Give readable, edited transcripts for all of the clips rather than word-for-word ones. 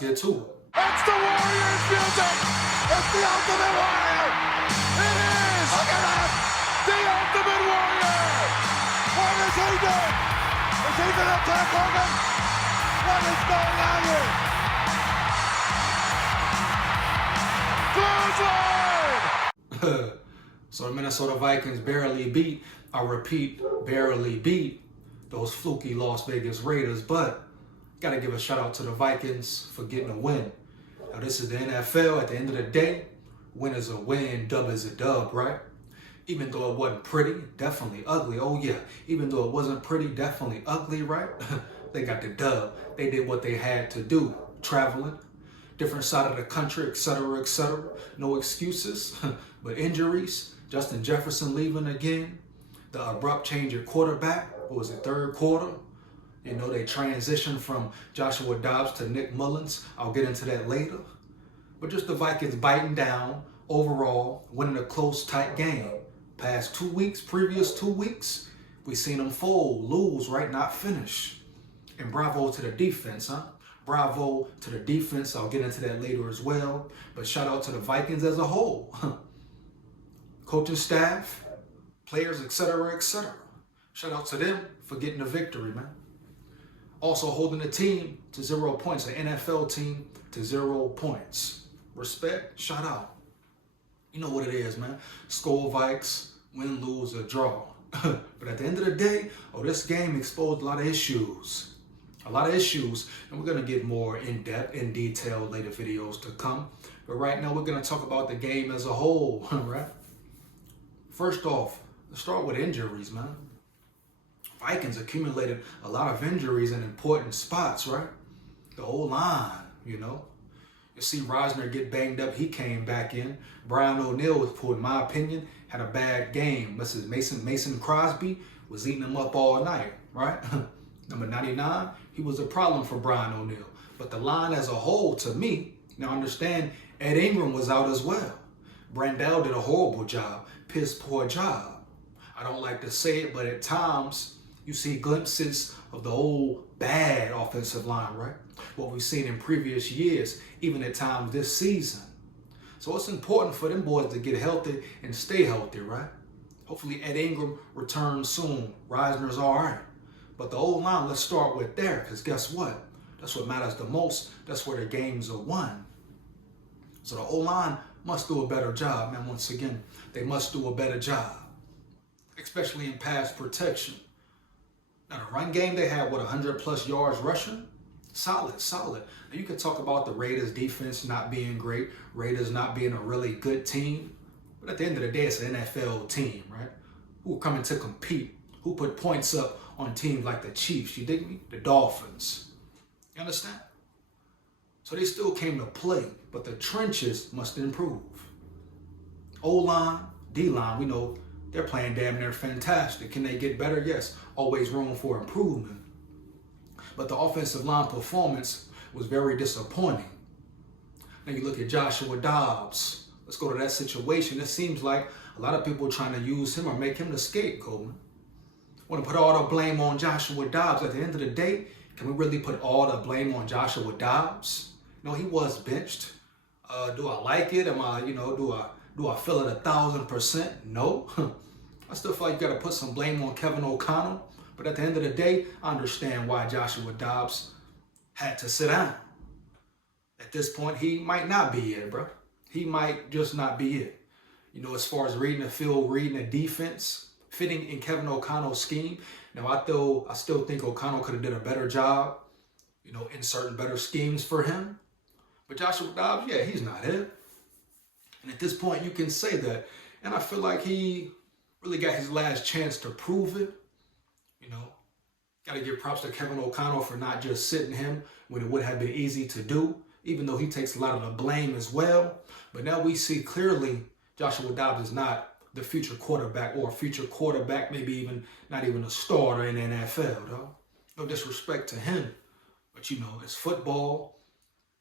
get to it. It's the Warriors music! It's the Ultimate Warrior! It is! Look at that! The Ultimate Warrior! What is he doing? Is he gonna attack Hogan? What is going on here? Clothesline! So the Minnesota Vikings barely beat, I repeat, barely beat those fluky Las Vegas Raiders, but gotta give a shout out to the Vikings for getting a win. Now this is the NFL. At the end of the day, win is a win, dub is a dub, right? Even though it wasn't pretty, definitely ugly. Oh yeah, even though it wasn't pretty, definitely ugly, right? They got the dub. They did what they had to do. Traveling, different side of the country, etc., etc. No excuses, but injuries. Justin Jefferson leaving again. The abrupt change of quarterback. What was it, third quarter? You know, they transitioned from Joshua Dobbs to Nick Mullins. I'll get into that later. But just the Vikings biting down, overall, winning a close, tight game. Past 2 weeks, previous 2 weeks, we seen them fold, lose, right, not finish. And bravo to the defense, huh? Bravo to the defense. I'll get into that later as well. But shout out to the Vikings as a whole. Coaching staff, players, etc., etc. Shout out to them for getting the victory, man. Also holding the team to 0 points, the NFL team to 0 points. Respect, shout out. You know what it is, man. Skol Vikes, win, lose, or draw. But at the end of the day, this game exposed a lot of issues. A lot of issues, and we're gonna get more in depth, in detail, later videos to come. But right now, we're gonna talk about the game as a whole, right? First off, let's start with injuries, man. Vikings accumulated a lot of injuries in important spots, right? The whole line, you know. You see Reisner get banged up, he came back in. Brian O'Neill, who in my opinion, had a bad game. Mrs. Mason Crosby was eating him up all night, right? Number 99, he was a problem for Brian O'Neill. But the line as a whole, to me, now understand, Ed Ingram was out as well. Brandell did a horrible job, piss poor job. I don't like to say it, but at times, you see glimpses of the old bad offensive line, right? What we've seen in previous years, even at times this season. So it's important for them boys to get healthy and stay healthy, right? Hopefully Ed Ingram returns soon. Reisner's all right. But the old line, let's start with there, because guess what? That's what matters the most. That's where the games are won. So the old line must do a better job, man. Once again, they must do a better job, especially in pass protection. Now, the run game, they had, 100+ yards rushing? Solid, solid. Now, you can talk about the Raiders' defense not being great, Raiders not being a really good team. But at the end of the day, it's an NFL team, right? Who are coming to compete, who put points up on teams like the Chiefs, you dig me? The Dolphins. You understand? So they still came to play, but the trenches must improve. O-line, D-line, we know they're playing damn near fantastic. Can they get better? Yes. Always room for improvement. But the offensive line performance was very disappointing. Now you look at Joshua Dobbs. Let's go to that situation. It seems like a lot of people are trying to use him or make him the scapegoat. Want to put all the blame on Joshua Dobbs. At the end of the day, can we really put all the blame on Joshua Dobbs? No, he was benched. Do I like it? Am I, do I feel it 1,000%? No. I still feel like you got to put some blame on Kevin O'Connell. But at the end of the day, I understand why Joshua Dobbs had to sit down. At this point, he might not be it, bro. He might just not be it. You know, as far as reading the field, reading the defense, fitting in Kevin O'Connell's scheme. Now, I still think O'Connell could have did a better job, inserting better schemes for him. But Joshua Dobbs, yeah, he's not it. And at this point, you can say that. And I feel like he really got his last chance to prove it. Got to give props to Kevin O'Connell for not just sitting him when it would have been easy to do, even though he takes a lot of the blame as well. But now we see clearly Joshua Dobbs is not the future quarterback, or a future quarterback, maybe even not even a starter in the NFL, though. No disrespect to him. But, it's football.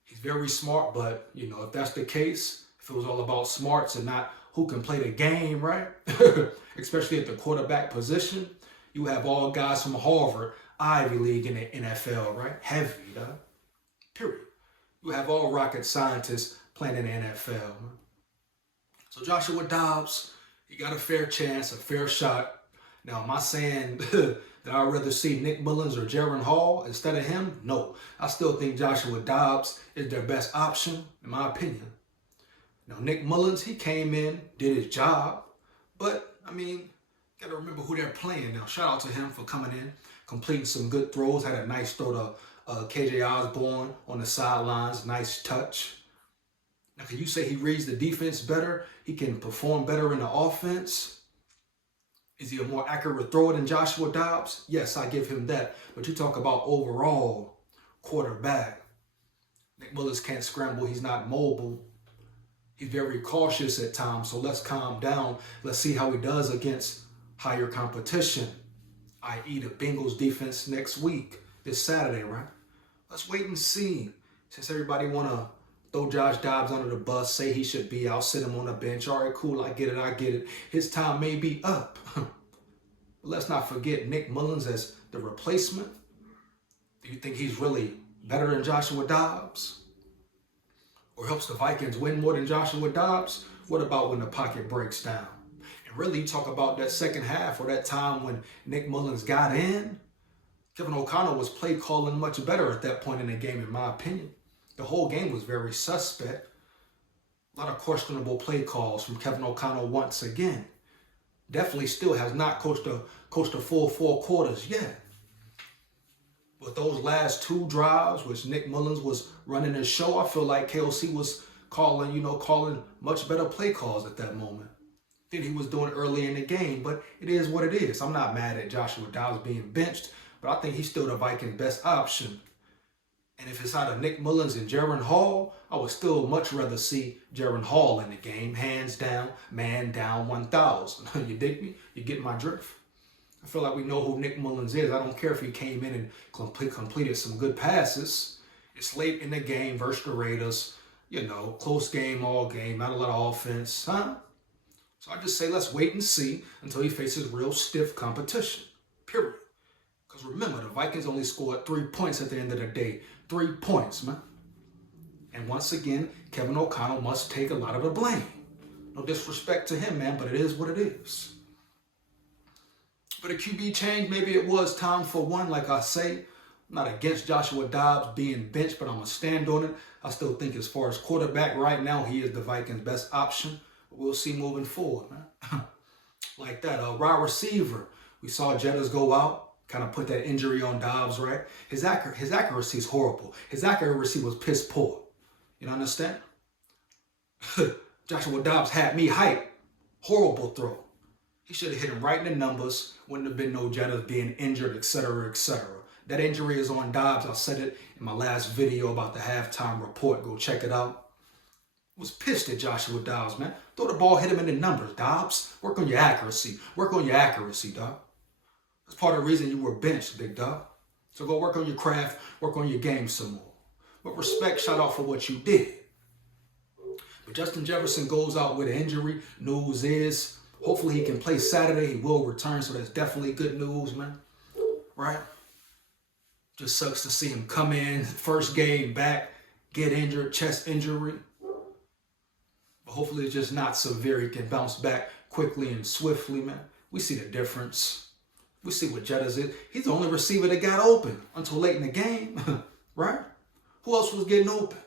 He's very smart, but, if that's the case, if it was all about smarts and not who can play the game, right? Especially at the quarterback position, you have all guys from Harvard, Ivy League in the NFL, right? Heavy, though. Period. You have all rocket scientists playing in the NFL. So Joshua Dobbs, he got a fair chance, a fair shot. Now, am I saying that I'd rather see Nick Mullins or Jaren Hall instead of him? No. I still think Joshua Dobbs is their best option, in my opinion. Now, Nick Mullins, he came in, did his job. But, I mean, got to remember who they're playing now. Shout out to him for coming in, completing some good throws. Had a nice throw to KJ Osborne on the sidelines. Nice touch. Now, can you say he reads the defense better? He can perform better in the offense? Is he a more accurate thrower than Joshua Dobbs? Yes, I give him that. But you talk about overall quarterback. Nick Mullins can't scramble. He's not mobile. He's very cautious at times. So let's calm down. Let's see how he does against higher competition, i.e. the Bengals defense next week, this Saturday, right? Let's wait and see. Since everybody want to throw Josh Dobbs under the bus, say he should be out, sit him on the bench. All right, cool, I get it. His time may be up. But let's not forget Nick Mullins as the replacement. Do you think he's really better than Joshua Dobbs? Or helps the Vikings win more than Joshua Dobbs? What about when the pocket breaks down? And really, you talk about that second half or that time when Nick Mullins got in. Kevin O'Connell was play calling much better at that point in the game, in my opinion. The whole game was very suspect. A lot of questionable play calls from Kevin O'Connell once again. Definitely still has not coached a full 4 quarters yet. But those last 2 drives, which Nick Mullins was running his show, I feel like KOC was calling much better play calls at that moment than he was doing early in the game. But it is what it is. I'm not mad at Joshua Dobbs being benched, but I think he's still the Vikings' best option. And if it's out of Nick Mullins and Jaren Hall, I would still much rather see Jaren Hall in the game, hands down, man down 1,000. You dig me? You get my drift? I feel like we know who Nick Mullins is. I don't care if he came in and completed some good passes. It's late in the game versus the Raiders. Close game all game, not a lot of offense, huh? So I just say let's wait and see until he faces real stiff competition, period. Because remember, the Vikings only scored 3 points at the end of the day. 3 points, man. And once again, Kevin O'Connell must take a lot of the blame. No disrespect to him, man, but it is what it is. But a QB change, maybe it was time for one, like I say. I'm not against Joshua Dobbs being benched, but I'm going to stand on it. I still think as far as quarterback right now, he is the Vikings' best option. But we'll see moving forward, man. Like that, wide receiver. We saw Jettas go out. Kind of put that injury on Dobbs, right? His accuracy is horrible. His accuracy was piss poor. You understand? Joshua Dobbs had me hyped. Horrible throw. He should have hit him right in the numbers. Wouldn't have been no Jettas being injured, etc., etc. That injury is on Dobbs. I said it in my last video about the halftime report. Go check it out. Was pissed at Joshua Dobbs, man. Throw the ball, hit him in the numbers, Dobbs. Work on your accuracy. Work on your accuracy, dog. That's part of the reason you were benched, big dog. So go work on your craft, work on your game some more. But respect, shout out for what you did. But Justin Jefferson goes out with an injury. News is, hopefully he can play Saturday. He will return, so that's definitely good news, man. Right? Just sucks to see him come in, first game back, get injured, chest injury. But hopefully it's just not severe. He can bounce back quickly and swiftly, man. We see the difference. We see what Jettas is. He's the only receiver that got open until late in the game, right? Who else was getting open?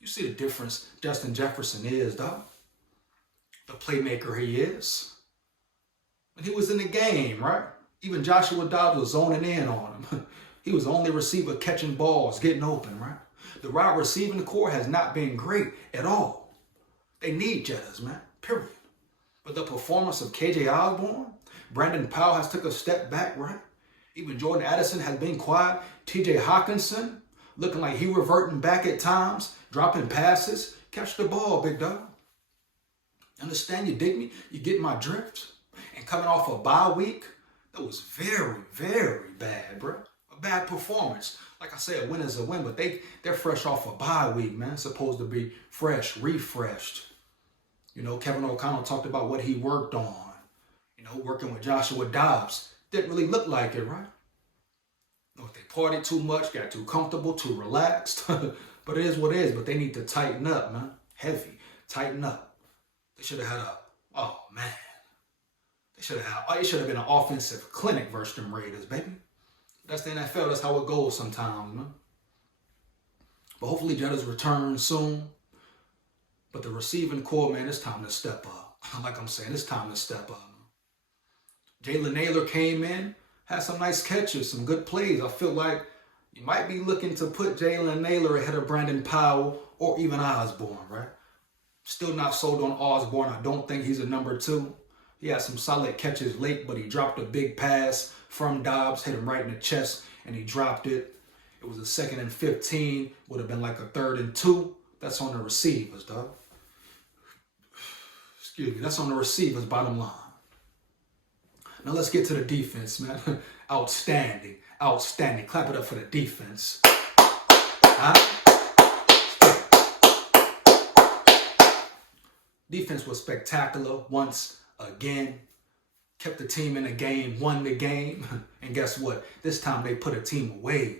You see the difference Justin Jefferson is, dog. The playmaker he is. When he was in the game, right? Even Joshua Dobbs was zoning in on him. He was the only receiver catching balls, getting open, right? The wide receiving core has not been great at all. They need Jettas, man, period. But the performance of KJ Osborne, Brandon Powell has took a step back, right? Even Jordan Addison has been quiet. TJ Hawkinson looking like he reverting back at times, dropping passes. Catch the ball, big dog. Understand? You dig me? You get my drift? And coming off a bye week, that was very, very bad, bro. A bad performance. Like I said, a win is a win, but they're fresh off a bye week, man. It's supposed to be fresh, refreshed. Kevin O'Connell talked about what he worked on. Working with Joshua Dobbs. Didn't really look like it, right? If they partied too much, got too comfortable, too relaxed. But it is what it is. But they need to tighten up, man. Heavy. Tighten up. They should have had oh, man. It should have been an offensive clinic versus them Raiders, baby. That's the NFL. That's how it goes sometimes, man. But hopefully Jetta's return soon. But the receiving core, man, it's time to step up. Like I'm saying, it's time to step up. Jaylen Naylor came in, had some nice catches, some good plays. I feel like you might be looking to put Jaylen Naylor ahead of Brandon Powell or even Osborne, right? Still not sold on Osborne. I don't think he's a number 2. He had some solid catches late, but he dropped a big pass from Dobbs, hit him right in the chest, and he dropped it. It was a 2nd and 15. Would have been like a 3rd and 2. That's on the receivers, dog. Excuse me. That's on the receivers, bottom line. Now let's get to the defense, man. Outstanding. Outstanding. Clap it up for the defense. Defense was spectacular once again. Kept the team in the game, won the game. And guess what? This time they put a team away.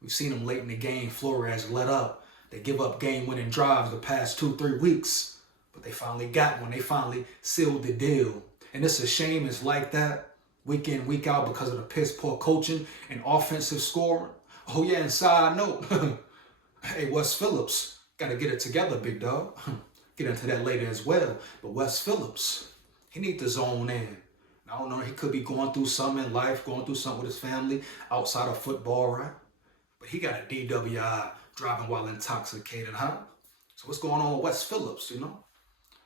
We've seen them late in the game. Flores let up. They give up game-winning drives the past 2-3 weeks. But they finally got one. They finally sealed the deal. And it's a shame it's like that week in, week out because of the piss-poor coaching and offensive scoring. Oh, yeah, and side note, hey, Wes Phillips, got to get it together, big dog. Get into that later as well. But Wes Phillips, he needs to zone in. I don't know, he could be going through something in life, going through something with his family outside of football, right? But he got a DWI, driving while intoxicated, huh? So what's going on with Wes Phillips, you know?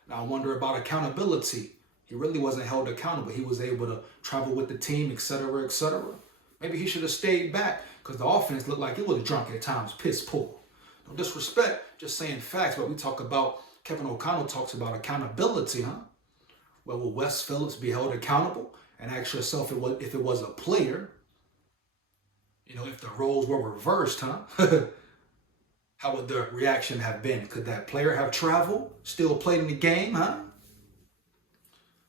Now I wonder about accountability. He really wasn't held accountable. He was able to travel with the team, etc., etc. Maybe he should have stayed back because the offense looked like it was drunk at times, piss poor. No disrespect, just saying facts. But we talk about, Kevin O'Connell talks about accountability, huh? Well, will Wes Phillips be held accountable? And ask yourself if it was a player, you know, if the roles were reversed, huh? How would the reaction have been? Could that player have traveled, still played in the game, huh?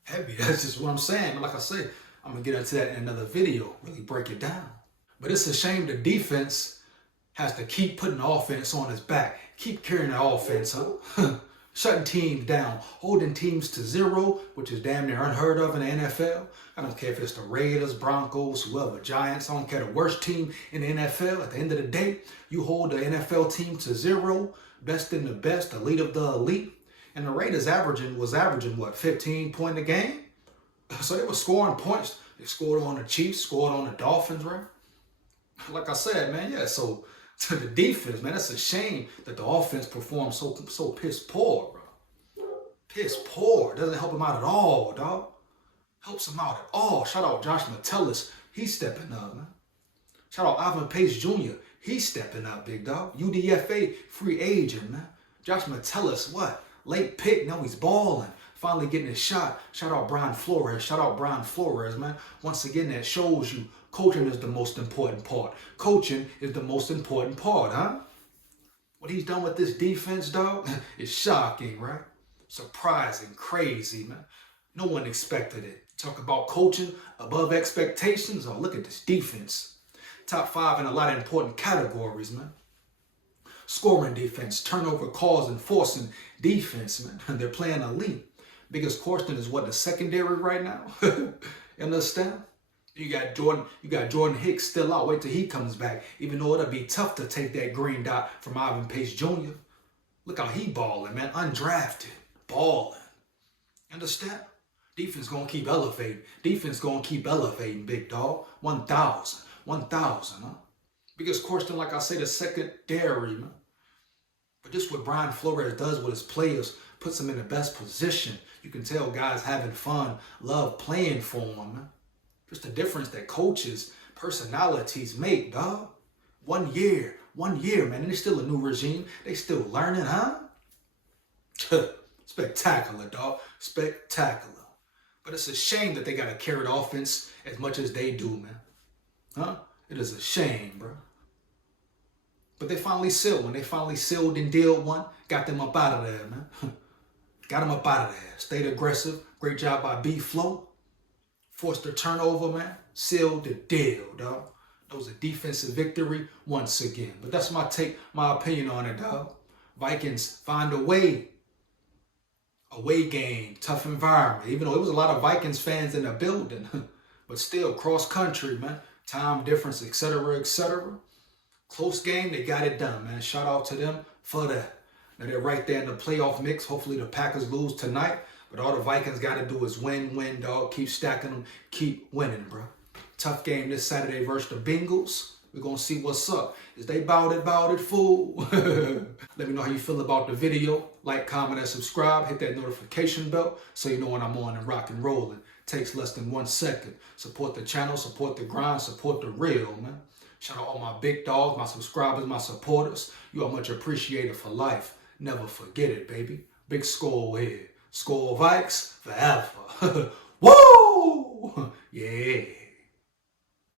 Heavy, that's just what I'm saying. But like I said, I'm going to get into that in another video, really break it down. But it's a shame the defense has to keep putting the offense on its back. Keep carrying the offense, huh? Shutting teams down, holding teams to 0, which is damn near unheard of in the NFL. I don't care if it's the Raiders, Broncos, whoever, Giants. I don't care, the worst team in the NFL. At the end of the day, you hold the NFL team to 0, best in the best, elite of the elite. And the Raiders was averaging, what, 15 points a game? So they were scoring points. They scored on the Chiefs, scored on the Dolphins, right? Like I said, man, yeah, so to the defense, man, that's a shame that the offense performed so piss poor, bro. Piss poor. Doesn't help him out at all, dog. Helps him out at all. Shout out Josh Metellus. He's stepping up, man. Shout out Ivan Pace Jr. He's stepping up, big dog. UDFA free agent, man. Josh Metellus, what? Late pick, now he's balling. Finally getting his shot. Shout out Brian Flores. Shout out Brian Flores, man. Once again, that shows you coaching is the most important part. Coaching is the most important part, huh? What he's done with this defense, dog, is shocking, right? Surprising, crazy, man. No one expected it. Talk about coaching above expectations. Oh, look at this defense. Top 5 in a lot of important categories, man. Scoring defense, turnover calls, enforcing defense, man. They're playing elite. Biggest question is what, the secondary right now? You understand? You got Jordan Hicks still out. Wait till he comes back. Even though it'll be tough to take that green dot from Ivan Pace Jr. Look how he balling, man. Undrafted. Balling. Understand? Defense gonna keep elevating. Defense gonna keep elevating, big dog. 1,000. 1,000, huh? Biggest question, like I say, the secondary, man. But just what Brian Flores does with his players puts them in the best position. You can tell guys having fun, love playing for him, man. Just the difference that coaches, personalities make, dog. 1 year, man. And it's still a new regime. They still learning, huh? Spectacular, dog. Spectacular. But it's a shame that they got to carry the offense as much as they do, man. Huh? It is a shame, bro. But they finally sealed one. They finally sealed and dealed one. Got them up out of there, man. Got them up out of there. Stayed aggressive. Great job by B-Flow. Forced the turnover, man. Sealed the deal, dog. It was a defensive victory once again. But that's my take, my opinion on it, dog. Vikings find a way. Away game, tough environment. Even though there was a lot of Vikings fans in the building. But still, cross country, man. Time difference, etc., etc. Close game, they got it done, man. Shout out to them for that. Now they're right there in the playoff mix. Hopefully the Packers lose tonight. But all the Vikings got to do is win, dog. Keep stacking them. Keep winning, bro. Tough game this Saturday versus the Bengals. We're going to see what's up. Is they bout it, fool? Let me know how you feel about the video. Like, comment, and subscribe. Hit that notification bell so you know when I'm on and rock and rolling. Takes less than 1 second. Support the channel, support the grind, support the real, man. Shout out all my big dogs, my subscribers, my supporters. You are much appreciated for life. Never forget it, baby. Big SKOL here. SKOL Vikes forever. Woo! Yeah.